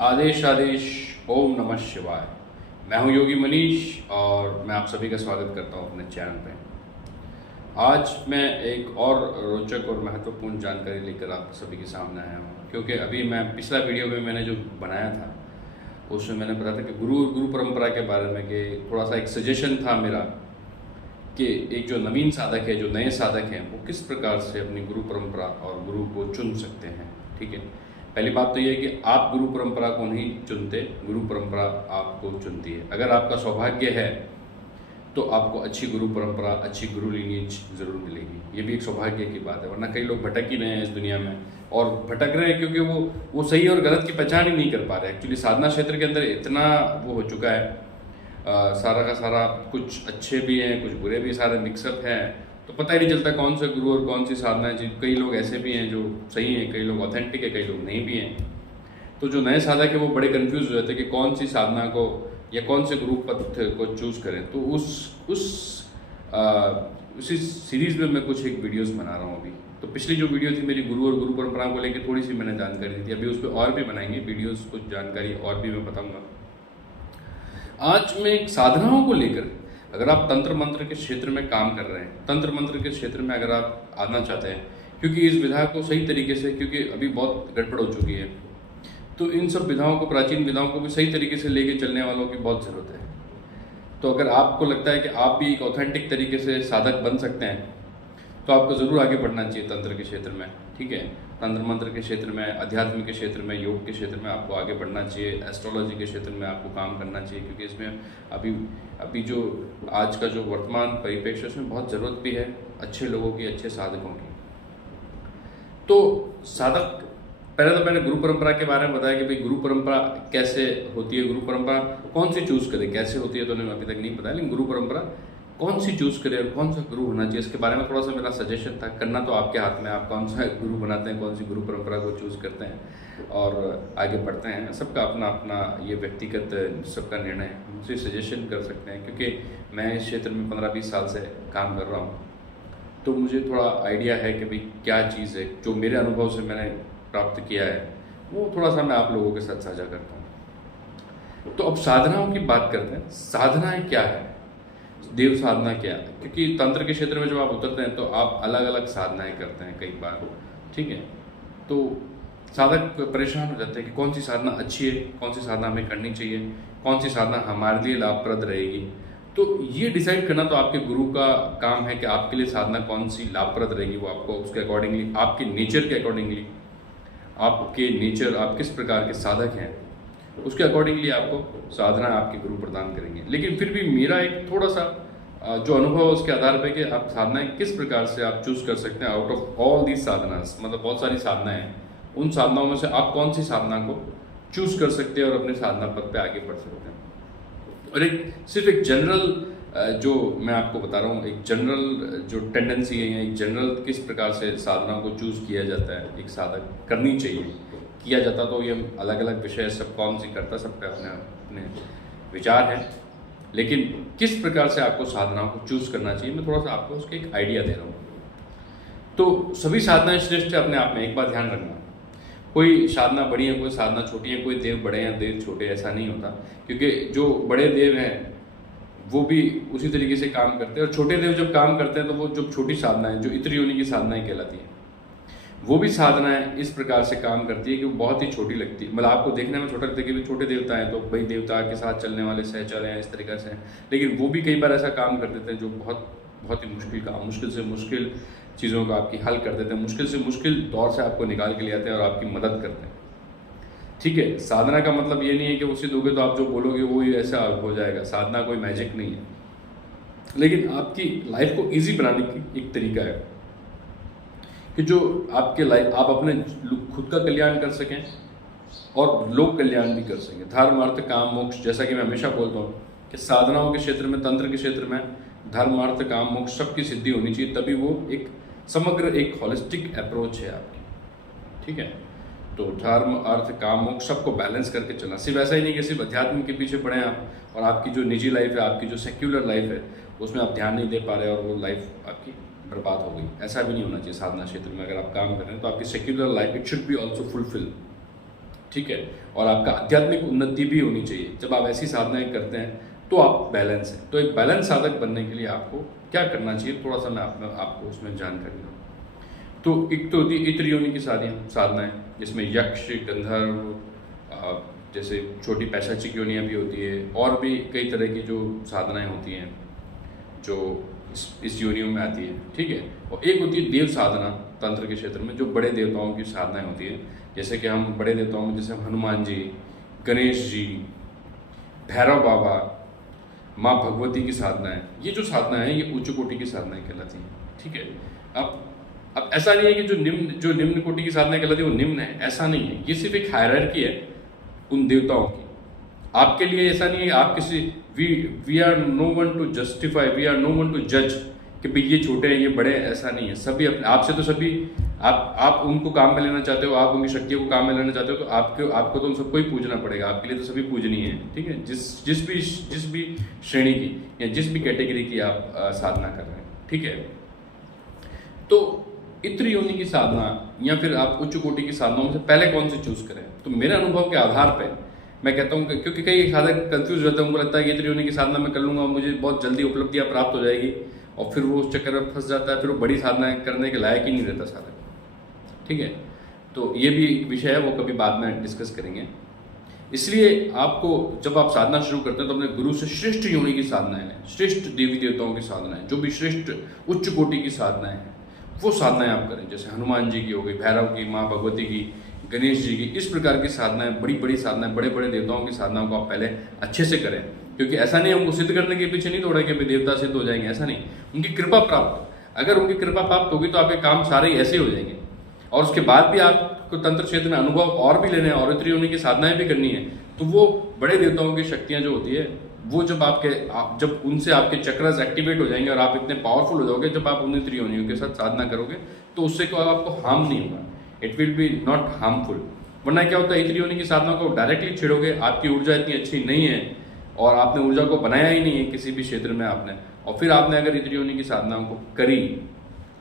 आदेश आदेश। ओम नमः शिवाय। मैं हूं योगी मनीष और मैं आप सभी का स्वागत करता हूं अपने चैनल पे। आज मैं एक और रोचक और महत्वपूर्ण जानकारी लेकर आप सभी के सामने आया हूं, क्योंकि अभी मैं पिछला वीडियो में मैंने जो बनाया था उसमें मैंने बताया था कि गुरु परंपरा के बारे में, कि थोड़ा सा एक सजेशन था मेरा कि एक जो नवीन साधक है, जो नए साधक हैं, वो किस प्रकार से अपनी गुरु परंपरा और गुरु को चुन सकते हैं। ठीक है, पहली बात तो ये है कि आप गुरु परंपरा को नहीं चुनते, गुरु परंपरा आपको चुनती है। अगर आपका सौभाग्य है तो आपको अच्छी गुरु परंपरा, अच्छी गुरु लीनिएज जरूर मिलेगी। ये भी एक सौभाग्य की बात है, वरना कई लोग भटक ही रहे हैं इस दुनिया में, और भटक रहे हैं क्योंकि वो सही और गलत की पहचान ही नहीं कर पा रहे। एक्चुअली साधना क्षेत्र के अंदर इतना वो हो चुका है, सारा का सारा, कुछ अच्छे भी हैं कुछ बुरे भी, सारे मिक्सअप हैं, तो पता ही नहीं चलता कौन सा गुरु और कौन सी साधना है। कई लोग ऐसे भी हैं जो सही हैं, कई लोग ऑथेंटिक है, कई लोग नहीं भी हैं। तो जो नए साधक है वो बड़े कंफ्यूज हो जाते हैं कि कौन सी साधना को या कौन से गुरु पथ को चूज करें। तो उसी सीरीज में मैं कुछ एक वीडियोस बना रहा हूँ अभी। तो पिछली जो वीडियो थी मेरी गुरु और गुरु परंपरा को लेकर, थोड़ी सी मैंने जानकारी दी थी। अभी उस पर और भी बनाएंगे वीडियोस, कुछ जानकारी और भी मैं बताऊंगा। आज मैं एक साधनाओं को लेकर, अगर आप तंत्र मंत्र के क्षेत्र में काम कर रहे हैं, तंत्र मंत्र के क्षेत्र में अगर आप आना चाहते हैं, क्योंकि इस विधा को सही तरीके से, क्योंकि अभी बहुत गड़बड़ हो चुकी है, तो इन सब विधाओं को, प्राचीन विधाओं को भी सही तरीके से लेके चलने वालों की बहुत ज़रूरत है। तो अगर आपको लगता है कि आप भी एक ऑथेंटिक तरीके से साधक बन सकते हैं, तो आपको ज़रूर आगे बढ़ना चाहिए तंत्र के क्षेत्र में। ठीक है, तंत्र मंत्र के क्षेत्र में, अध्यात्म के क्षेत्र में, योग के क्षेत्र में आपको आगे बढ़ना चाहिए। एस्ट्रोलॉजी के क्षेत्र में आपको काम करना चाहिए, क्योंकि इसमें अभी जो आज का जो वर्तमान परिप्रेक्ष्य, उसमें बहुत ज़रूरत भी है अच्छे लोगों की, अच्छे साधकों की। तो साधक, पहले तो मैंने गुरु परंपरा के बारे में बताया कि भाई गुरु परंपरा कैसे होती है, गुरु परंपरा कौन सी चूज़ करे, कैसे होती है तो उन्होंने अभी तक नहीं बताया, लेकिन गुरु परंपरा कौन सी चूज़ करें और कौन सा गुरु होना चाहिए, इसके बारे में थोड़ा सा मेरा सजेशन था। करना तो आपके हाथ में, आप कौन सा गुरु बनाते हैं, कौन सी गुरु परंपरा को चूज़ करते हैं और आगे बढ़ते हैं। सबका अपना अपना ये व्यक्तिगत सबका निर्णय है, हमसे सजेशन कर सकते हैं, क्योंकि मैं इस क्षेत्र में 15-20 साल से काम कर रहा हूँ, तो मुझे थोड़ा आइडिया है कि भाई क्या चीज़ है जो मेरे अनुभव से मैंने प्राप्त किया है, वो थोड़ा सा मैं आप लोगों के साथ साझा करता हूँ। तो अब साधनाओं की बात करते हैं। साधनाएं क्या है, देव साधना क्या है, क्योंकि तंत्र के क्षेत्र में जब आप उतरते हैं तो आप अलग अलग साधनाएं करते हैं कई बार। ठीक है, तो साधक परेशान हो जाते हैं कि कौन सी साधना अच्छी है, कौन सी साधना हमें करनी चाहिए, कौन सी साधना हमारे लिए लाभप्रद रहेगी। तो ये डिसाइड करना तो आपके गुरु का काम है कि आपके लिए साधना कौन सी लाभप्रद रहेगी। वो आपको उसके अकॉर्डिंगली, आपके नेचर के अकॉर्डिंगली, आपके नेचर, आप किस प्रकार के साधक हैं, उसके अकॉर्डिंगली आपको साधना आपके गुरु प्रदान करेंगे। लेकिन फिर भी मेरा एक थोड़ा सा जो अनुभव है उसके आधार पर कि आप साधनाएं किस प्रकार से आप चूज कर सकते हैं आउट ऑफ ऑल दीज साधनास, मतलब बहुत सारी साधनाएं हैं, उन साधनाओं में से आप कौन सी साधना को चूज कर सकते हैं और अपने साधना पथ पे आगे बढ़ सकते हैं। और सिर्फ एक जनरल जो मैं आपको बता रहा हूँ, एक जनरल जो टेंडेंसी है, एक जनरल किस प्रकार से साधना को चूज किया जाता है, एक साधक करनी चाहिए, किया जाता, तो ये अलग अलग विषय, सब कौन सी करता, सबका अपने अपने विचार है, लेकिन किस प्रकार से आपको साधनाओं को चूज करना चाहिए, मैं थोड़ा सा आपको उसके एक आइडिया दे रहा हूँ। तो सभी साधनाएं श्रेष्ठ है अपने आप में, एक बात ध्यान रखना, कोई साधना बड़ी है, कोई साधना छोटी है, कोई देव बड़े हैं देव छोटे, ऐसा नहीं होता। क्योंकि जो बड़े देव हैं वो भी उसी तरीके से काम करते हैं, और छोटे देव जब काम करते हैं तो वो जो छोटी साधनाएं, जो इत्र योनि की साधनाएं कहलाती हैं, वो भी साधनाएं इस प्रकार से काम करती है कि वो बहुत ही छोटी लगती है। मतलब आपको देखने में छोटा लगता है कि छोटे देवता हैं तो भाई देवता के साथ चलने वाले सहचर हैं, इस तरीके से, लेकिन वो भी कई बार ऐसा काम कर देते हैं जो बहुत बहुत ही मुश्किल काम, मुश्किल से मुश्किल चीज़ों को आपकी हल कर देते हैं, मुश्किल से मुश्किल दौर से आपको निकाल के ले आते हैं और आपकी मदद करते हैं। ठीक है, साधना का मतलब ये नहीं है कि उसे दोगे तो आप जो बोलोगे वो ही ऐसा हो जाएगा। साधना कोई मैजिक नहीं है, लेकिन आपकी लाइफ को ईजी बनाने की एक तरीका है कि जो आपके लाइफ, आप अपने खुद का कल्याण कर सकें और लोक कल्याण भी कर सकें। धर्म अर्थ काम मोक्ष, जैसा कि मैं हमेशा बोलता हूँ कि साधनाओं के क्षेत्र में, तंत्र के क्षेत्र में धर्म अर्थ काम मोक्ष सबकी सिद्धि होनी चाहिए, तभी वो एक समग्र, एक होलिस्टिक अप्रोच है आपकी। ठीक है, तो धर्म अर्थ काम मोक्ष सबको बैलेंस करके चलना। सिर्फ ऐसा ही नहीं कि सिर्फ अध्यात्म के पीछे पड़े आप और आपकी जो निजी लाइफ है, आपकी जो सेक्युलर लाइफ है, उसमें आप ध्यान नहीं दे पा रहे और वो लाइफ आपकी बर्बाद हो गई। ऐसा भी नहीं होना चाहिए। साधना क्षेत्र में अगर आप काम कर रहे हैं तो आपकी secular life, it should be also fulfil. ठीक है, और आपका आध्यात्मिक उन्नति भी होनी चाहिए। जब आप ऐसी साधनाएं करते हैं तो आप बैलेंस हैं। तो एक बैलेंस साधक बनने के लिए आपको क्या करना चाहिए, थोड़ा सा मैं आपको उसमें जानकारी दूँ। तो एक तो होती है इत्र योनि की साधनाएं, जिसमें यक्ष, गंधर्व, जैसे छोटी पैशाचिक योनियाँ भी होती है, और भी कई तरह की जो साधनाएं होती हैं जो इस योनियों में आती है, ठीक है। और एक होती है देव साधना तंत्र के क्षेत्र में, जो बड़े देवताओं की साधनाएं होती है। जैसे कि हम बड़े देवताओं में जैसे हनुमान जी, गणेश जी, भैरव बाबा, माँ भगवती की साधनाएं, ये जो साधना है ये उच्च कोटि की साधनाएं कहलाती हैं, ठीक है। अब ऐसा नहीं है कि जो निम्न कोटि की साधनाएं कहलाती है वो निम्न है, ऐसा नहीं है। ये सिर्फ एक हायरार्की है उन देवताओं की। आपके लिए ऐसा नहीं है आप किसी we are no one to justify, we are no one to जज कि भाई ये छोटे हैं ये बड़े, ऐसा नहीं है। सभी अपने आपसे तो सभी आप उनको काम में लेना चाहते हो, आप उनकी शक्तियों को काम में लेना चाहते हो, तो आपको तो उन सबको ही पूजना पड़ेगा। आपके लिए तो सभी पूजनीय है, ठीक है। जिस भी श्रेणी की या जिस भी कैटेगरी की आप साधना कर रहे हैं, ठीक है। तो इत्र योनि की साधना या फिर आप उच्च कोटि की साधनाओं में से पहले कौन सी चूज करें, तो मेरे अनुभव के आधार पर मैं कहता हूँ, क्योंकि कई साधक कंफ्यूज रहते हैं, उनको लगता है कि इत्र योनि की साधना मैं कर लूंगा, मुझे बहुत जल्दी उपलब्धियां प्राप्त हो जाएगी, और फिर वो उस चक्कर में फंस जाता है, फिर वो बड़ी साधना करने के लायक ही नहीं रहता साधक, ठीक है। तो ये भी एक विषय है, वो कभी बाद में डिस्कस करेंगे। इसलिए आपको जब आप साधना शुरू करते हैं तो अपने गुरु से श्रेष्ठ योनि की साधनाएं लें, श्रेष्ठ देवी देवताओं की साधनाएं, जो भी श्रेष्ठ उच्च कोटि की साधनाएं हैं वो साधनाएं आप करें। जैसे हनुमान जी की हो गई, भैरव की, माँ भगवती की, गणेश जी की, इस प्रकार की साधनाएं, बड़ी साधनाएं, बड़े देवताओं की साधनाओं को आप पहले अच्छे से करें। क्योंकि ऐसा नहीं हमको सिद्ध करने के पीछे नहीं दौड़े कि देवता सिद्ध हो जाएंगे, ऐसा नहीं। उनकी कृपा प्राप्त, अगर उनकी कृपा प्राप्त होगी तो आपके काम सारे ऐसे हो जाएंगे। और उसके बाद भी आपको तंत्र क्षेत्र में अनुभव और भी लेने हैं और इत्र योनि की साधनाएं भी करनी है, तो वो बड़े देवताओं की शक्तियां जो होती है वो जब उनसे आपके चक्रस एक्टिवेट हो जाएंगे और आप इतने पावरफुल हो जाओगे, जब आप उन इत्र योनियों के साथ साधना करोगे तो उससे क्या आपको हार्म नहीं होगा, it will be not harmful. वरना क्या होता है, इत्र योनि की साधना को डायरेक्टली छेड़ोगे, आपकी ऊर्जा इतनी अच्छी नहीं है और आपने ऊर्जा को बनाया ही नहीं है किसी भी क्षेत्र में आपने, और फिर आपने अगर इत्र योनि की साधनाओं को करी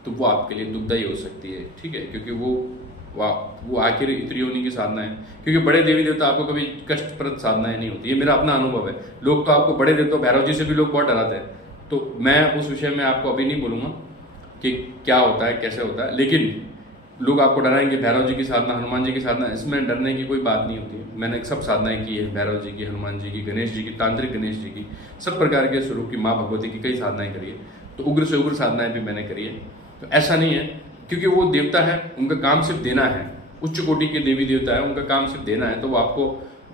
तो वो आपके लिए दुखदायी हो सकती है, ठीक है। क्योंकि वो आखिर इत्र योनि की साधना है, क्योंकि बड़े देवी देवता आपको कभी कष्टप्रद साधनाएं नहीं होती, ये मेरा अपना अनुभव है। लोग तो आपको बड़े देवता भैरव जी से भी लोग बहुत डराते हैं, तो मैं उस विषय में आपको अभी नहीं बोलूँगा कि क्या होता है कैसे होता है, लेकिन लोग आपको डराएंगे भैरव जी की साधना, हनुमान जी की साधना, इसमें डरने की कोई बात नहीं होती। मैंने सब साधनाएं की है, भैरव जी की, हनुमान जी की, गणेश जी की, तांत्रिक गणेश जी की, सब प्रकार के स्वरूप की, माँ भगवती की कई साधनाएं करी है, तो उग्र से उग्र साधनाएं भी मैंने करी है। तो ऐसा नहीं है, क्योंकि वो देवता है, उनका काम सिर्फ देना है, उच्च कोटि के देवी देवता है, उनका काम सिर्फ देना है, तो वो आपको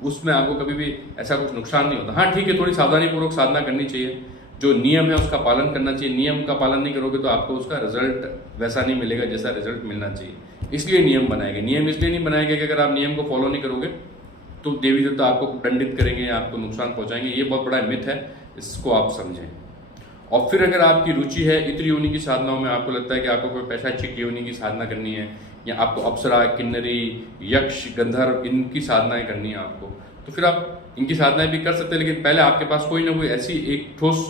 उसमें आपको कभी भी ऐसा कुछ नुकसान नहीं होता। हाँ ठीक है, थोड़ी सावधानीपूर्वक साधना करनी चाहिए, जो नियम है उसका पालन करना चाहिए। नियम का पालन नहीं करोगे तो आपको उसका रिजल्ट वैसा नहीं मिलेगा जैसा रिजल्ट मिलना चाहिए, इसलिए नियम बनाए गए। नियम इसलिए नहीं बनाए गए कि अगर आप नियम को फॉलो नहीं करोगे तो देवी देवता आपको दंडित करेंगे, आपको नुकसान पहुंचाएंगे, ये बहुत बड़ा मिथ है, इसको आप समझें। और फिर अगर आपकी रुचि है इत्र योनि की साधनाओं में, आपको लगता है कि आपको कोई पैशाचिक योनि की साधना करनी है, या आपको अप्सरा, किन्नरी, यक्ष, गंधर्व, इनकी साधनाएं करनी है आपको, तो फिर आप इनकी साधनाएं भी कर सकते हैं। लेकिन पहले आपके पास कोई ना कोई ऐसी एक ठोस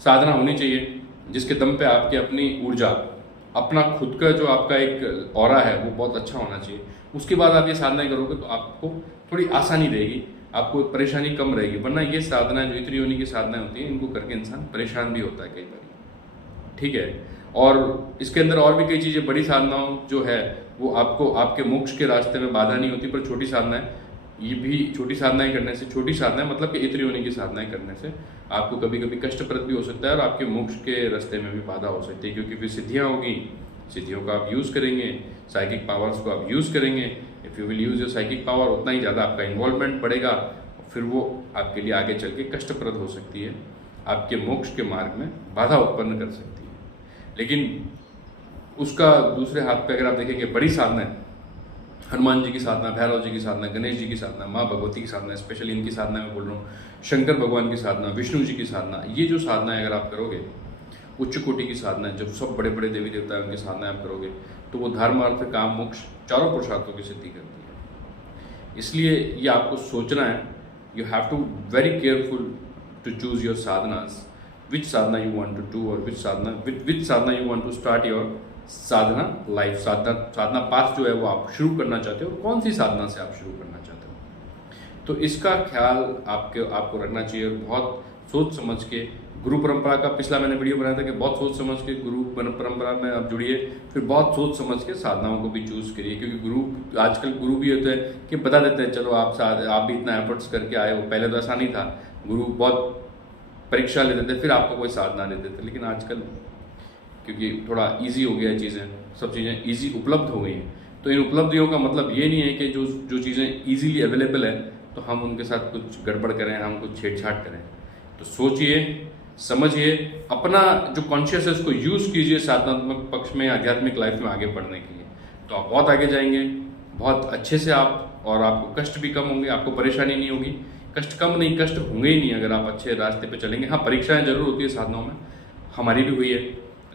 साधना होनी चाहिए जिसके दम पे आपकी अपनी ऊर्जा, अपना खुद का जो आपका एक ऑरा है वो बहुत अच्छा होना चाहिए। उसके बाद आप ये साधनाएं करोगे तो आपको थोड़ी आसानी रहेगी, आपको परेशानी कम रहेगी। वरना ये साधनाएं जो इत्र योनि की साधनाएं होती हैं, इनको करके इंसान परेशान भी होता है कई बार, ठीक है। और इसके अंदर और भी कई चीज़ें, बड़ी साधनाओं जो है वो आपको आपके मोक्ष के रास्ते में बाधा नहीं होती, पर छोटी साधनाएं, ये भी छोटी साधनाएं करने से, छोटी साधनाएं मतलब कि इत्र योनि की साधनाएं करने से आपको कभी कभी कष्टप्रद भी हो सकता है और आपके मोक्ष के रास्ते में भी बाधा हो सकती है, क्योंकि फिर सिद्धियां होगी, सिद्धियों का आप यूज़ करेंगे, साइकिक पावर्स को आप यूज़ करेंगे। If you will use your psychic power, उतना ही ज़्यादा आपका इन्वॉल्वमेंट बढ़ेगा, फिर वो आपके लिए आगे चल के कष्टप्रद हो सकती है, आपके मोक्ष के मार्ग में बाधा उत्पन्न कर सकती है। लेकिन उसका दूसरे हाथ पे अगर आप देखेंगे, बड़ी साधना, हनुमान जी की साधना, भैरव जी की साधना, गणेश जी की साधना, माँ भगवती की साधना, स्पेशली इनकी साधना मैं बोल रहा हूँ, शंकर भगवान की साधना, विष्णु जी की साधना, ये जो साधनाएं अगर आप करोगे, उच्च कोटि की साधना, जब सब बड़े बड़े देवी देवता हैं उनकी साधनाएं आप करोगे, तो वो धर्म, अर्थ, काम, मोक्ष चारों पुरुषार्थों की सिद्धि करती है। इसलिए ये आपको सोचना है, you have to very careful to choose your sadhanas, which sadhana you want to do और which sadhana you want to start your sadhana life, sadhana path जो है वो आप शुरू करना चाहते हो, कौन सी साधना से आप शुरू करना चाहते हो, तो इसका ख्याल आपको रखना चाहिए। बहुत सोच समझ के, गुरु परंपरा का पिछला मैंने वीडियो बनाया था कि बहुत सोच समझ के गुरु परंपरा में आप जुड़िए, फिर बहुत सोच समझ के साधनाओं को भी चूज़ करिए, क्योंकि गुरु आजकल गुरु भी होते हैं कि बता देते हैं चलो आप भी इतना एफर्ट्स करके आए हो। पहले तो ऐसा नहीं था, गुरु बहुत परीक्षा लेते थे फिर आपको कोई साधना देते थे, लेकिन आजकल क्योंकि थोड़ा ईजी हो गया है चीज़ें, सब चीज़ें ईजी उपलब्ध हो गई हैं, तो इन उपलब्धियों का मतलब ये नहीं है कि जो चीज़ें ईजीली अवेलेबल है तो हम उनके साथ कुछ गड़बड़ करें, हम कुछ छेड़छाड़ करें। तो सोचिए, समझिए, अपना जो कॉन्शियस है उसको यूज़ कीजिए साधनात्मक पक्ष में, आध्यात्मिक लाइफ में आगे बढ़ने के लिए, तो आप बहुत आगे जाएंगे, बहुत अच्छे से आप, और आपको कष्ट भी कम होंगे, आपको परेशानी नहीं होगी। कष्ट कम नहीं, कष्ट होंगे ही नहीं अगर आप अच्छे रास्ते पे चलेंगे। हाँ, परीक्षाएं जरूर होती है साधनाओं में, हमारी भी हुई है,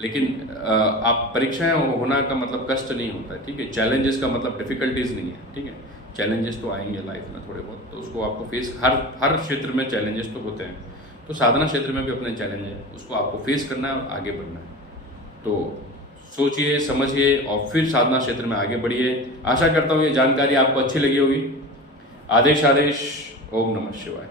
लेकिन आप परीक्षाएं होना का मतलब कष्ट नहीं होता है, ठीक है। चैलेंजेस का मतलब डिफिकल्टीज नहीं है, ठीक है। चैलेंजेस तो आएंगे लाइफ में थोड़े बहुत, तो उसको आपको फेस, हर क्षेत्र में चैलेंजेस तो होते हैं, तो साधना क्षेत्र में भी अपने चैलेंज है, उसको आपको फेस करना है और आगे बढ़ना है। तो सोचिए, समझिए और फिर साधना क्षेत्र में आगे बढ़िए। आशा करता हूँ ये जानकारी आपको अच्छी लगी होगी। आदेश, ओम नमः शिवाय।